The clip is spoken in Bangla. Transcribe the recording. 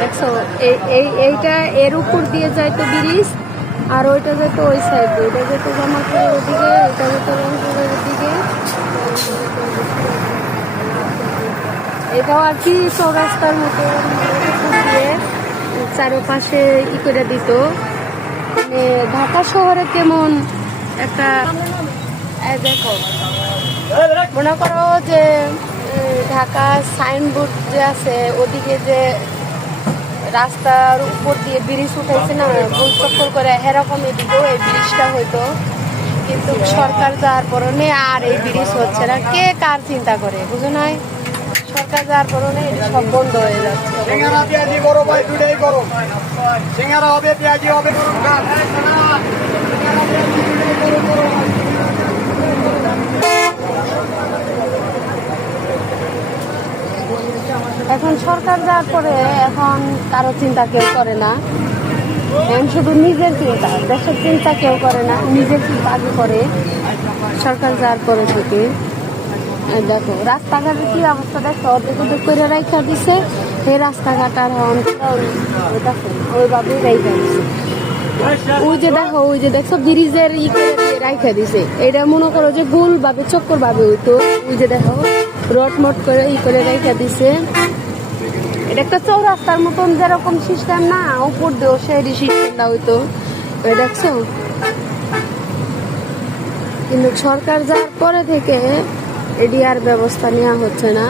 দেখছো এইটা এর উপর দিয়ে যায় তো ব্রিজ, আর ওইটা যেত ওই সাইডে, এটা যেত জামালপুরের ওদিকে, এটা যেত রংপুরের ওদিকে। এটাও আর কি চৌরাস্তার মতো দিয়ে চারপাশে ই করে দিত। মানে ঢাকা শহরে কেমন একটা দেখো, মনে করো যে ঢাকা সাইনবোর্ড যে আছে ওদিকে যে রাস্তার উপর দিয়ে ব্রিজ উঠাইছে না গোল চক্কর করে, এরকম এদিকেও এই ব্রিজটা হইতো। কিন্তু সরকার যাওয়ার পরনে আর এই ব্রিজ হচ্ছে না। কে কার চিন্তা করে বুঝো নাই? সরকার যাওয়ার পরনে সব বন্ধ হয়ে যাচ্ছে। এখন সরকার যাওয়ার পরে এখন কারো চিন্তা কেউ করে না, এখন শুধু নিজের চিন্তা, দেশের চিন্তা কেউ করে না, নিজের চিন্তা আগে করে সরকার যাওয়ার পরে থেকে। দেখো রাস্তাঘাটের কি অবস্থা, দেখো অর্ধেক অর্ধেক করে রাইখা দিছে। এই রাস্তাঘাট আর ওইভাবে রাইখা দিছে। ওই যে দেখো, ওই যে দেখছো ব্রিজের ই করে রাইখা দিছে। এটা মনে করো যে গোল ভাবে চক্কর ভাবে হইতো। ওই যে দেখো রটমট করে ই করে রাইখা দিছে। এটা একটা চৌরাস্তার মতন যেরকম সিস্টেম না, উপর দিয়েও সেই সিস্টেমটা হইতো, দেখছো। কিন্তু সরকার যাওয়ার পরে থেকে এডি আর ব্যবস্থা নেওয়া হচ্ছে না।